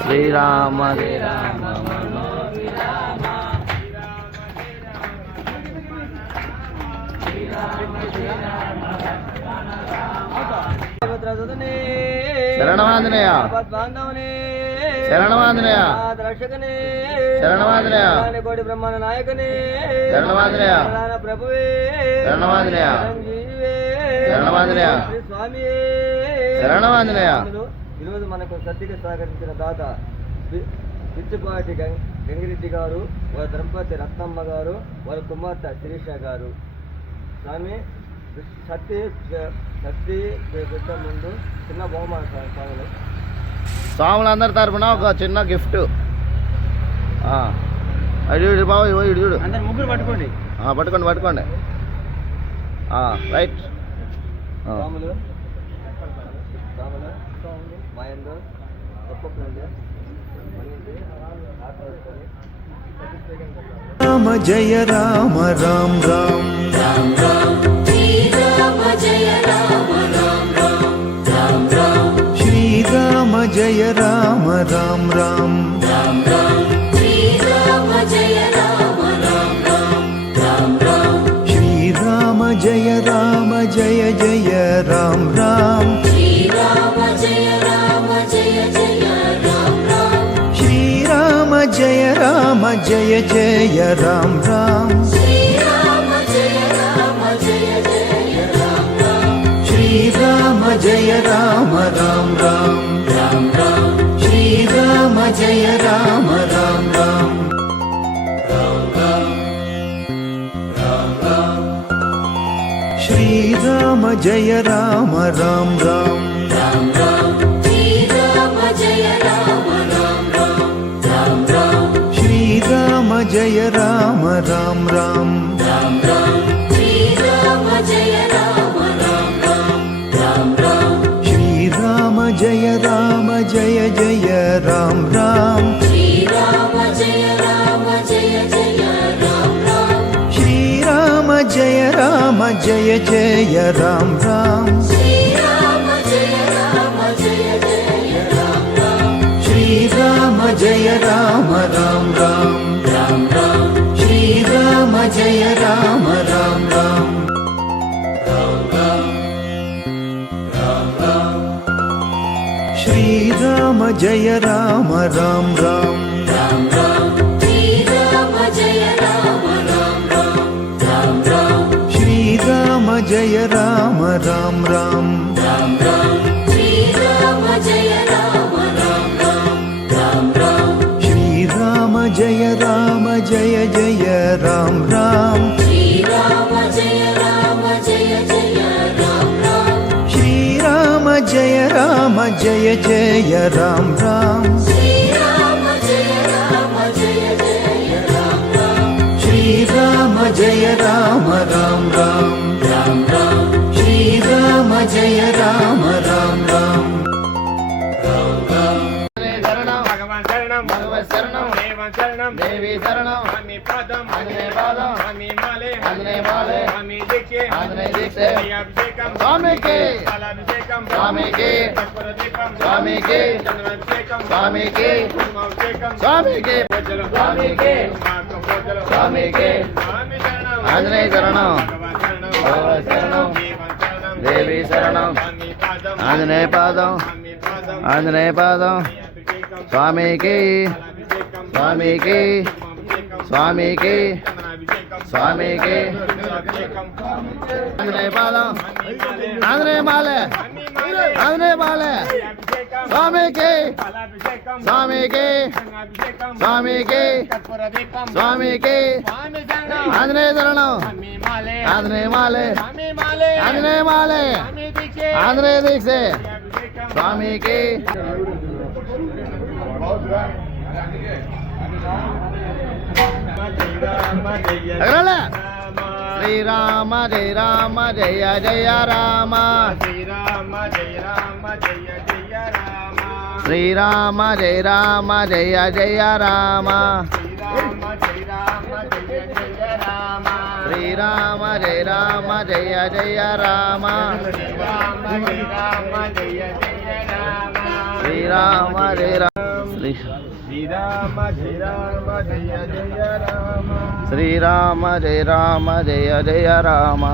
శ్రీరామ జయ రామ మనోవిరామ శరణమాంజనేయ శరణమాంజనేయ శరణమాంజనేయ కోటి బ్రహ్మాండ నాయకనే శరణమాంజనేయ ప్రభువే శరణమాంజనేయ శరణమాంజనేయ స్వామి శరణమాంజనేయ. ఈరోజు మనకు సత్యకి సహకరించిన దాత పిచ్చుపాటి గంగిరెడ్డి గారు, వారి ధర్మపతి రత్నమ్మ గారు, వారి కుమార్తె శిరీష గారు. స్వామి సత్య పెట్ట ముందు చిన్న బహుమాన స్వాములు స్వాములందరి తరఫున ఒక చిన్న గిఫ్ట్. ఇడు బాబు ఇడు చూడు, అందరు ముగ్గురు పట్టుకోండి. పట్టుకోండి పట్టుకోండి. రైట్. స్వాములు మాయందు రామ జయ రామ రామ రామ శ్రీరామ జయ రామ రామ రామ శ్రీరామ జయ రామ రామ రామ శ్రీరామ జయ రామ రామ రామ శ్రీరామ జయ రామ జయ జయ రామ రామ శ్రీరామ జయ రామ జయ జయ రామ శ్రీరామ జయ రామ జయ జయ రామ రామ శ్రీరామ జయ రామ జయ జయ రామ శ్రీరామ జయ రామ రామ రామ శ్రీరామ జయ రామ రామ రామ శ్రీరామ జయ రామ రామ రామ శ్రీరామ జయ రామ రామ రామ శ్రీరామ జయ రామ రామ రామ శ్రీరామ జయ రామ రామ రామ శ్రీరామ జయ రామ జయ జయ రామ రామ శ్రీరామ జయ రామ జయ జయ రామ శ్రీరామ జయ రామ జయ జయ రామ రామ శ్రీరామ జయ రామ జయ జయ రామ శ్రీరామ జయ రామ రామ రామ శ్రీరామ జయ రామ రామ రామ శ్రీరామ జయ రామ రామ రామ శ్రీరామ జయ రామ రామ రామ శ్రీరామ జయ రామ రామ రామ శ్రీరామ జయ రామ రామ రామ శ్రీరామ జయ రామ జయ జయ రామ రామ శ్రీరామ జయ రామ జయ జయ రామ శ్రీరామ జయ రామ జయ జయ రామ రామ శ్రీరామ జయ రామ జయ జయ రామ శ్రీరామ జయ రామ రామ రామ శ్రీరామ జయ రామ రామ రామ భగవాన్ శరణం, భగవత్ శరణం, దేవన్ శరణం, దేవి శరణం, స్వామి పాదం, ఆంజనేయ పాదం, స్వామి మాలే, ఆంజనేయ మాలే, స్వామి దీక్షే, ఆంజనేయ దీక్షే, అభిషేకం, స్వామికి, పాలాభిషేకం, స్వామికి, కర్పూర దీపం, స్వామికి, చంద్రాభిషేకం, స్వామికి, కుంకుమాభిషేకం, స్వామికి, పూజలు, స్వామికి, మాకు పూజలు, స్వామికి, స్వామి శరణం, ఆంజనేయ శరణం, భగవాన్ శరణం, భగవత్ శరణం, దేవన్ శరణం, దేవి శరణం, స్వామి పాదం, ఆంజనేయ పాదం, స్వామి పాదం, ఆంజనేయ పాదం, అభిషేకం, స్వామికి, పాలాభిషేకం, స్వామికి, కుంకుమాభిషేకం, స్వామికి, చంద్రాభిషేకం, స్వామికి, అభిషేకం, ఆంజనేయ పాదం, ఆంజనేయ మాలే, స్వామి ఆంజనేయ మాలే, అభిషేకం, స్వామికి, పాలాభిషేకం, స్వామికి, అభిషేకం, స్వామికి, కర్పూర దీపం, స్వామికి, స్వామి శరణం, ఆంజనేయ శరణం, స్వామి మాలే, ఆంజనేయ మాలే, స్వామి మాలే, ఆంజనేయ మాలే, స్వామి దీక్షే, ఆంజనేయ దీక్షే, అభిషేకం, స్వామికి, ఎగరాలే. శ్రీరామ జయ రామ జయ జయ రామ శ్రీరామ జయ రామ జయ జయ రామ శ్రీరామ జయ రామ జయ జయ రామ శ్రీరామ జయ రామ జయ జయ రామ శ్రీరామ జయ రామ జయ జయ రామ శ్రీరామ జయ రామ జయ జయ రామ శ్రీరామ జయ రామ శ్రీ శ్రీరామ జయ రామ జయ జయ రామ శ్రీరామ జయ రామ జయ జయ రామ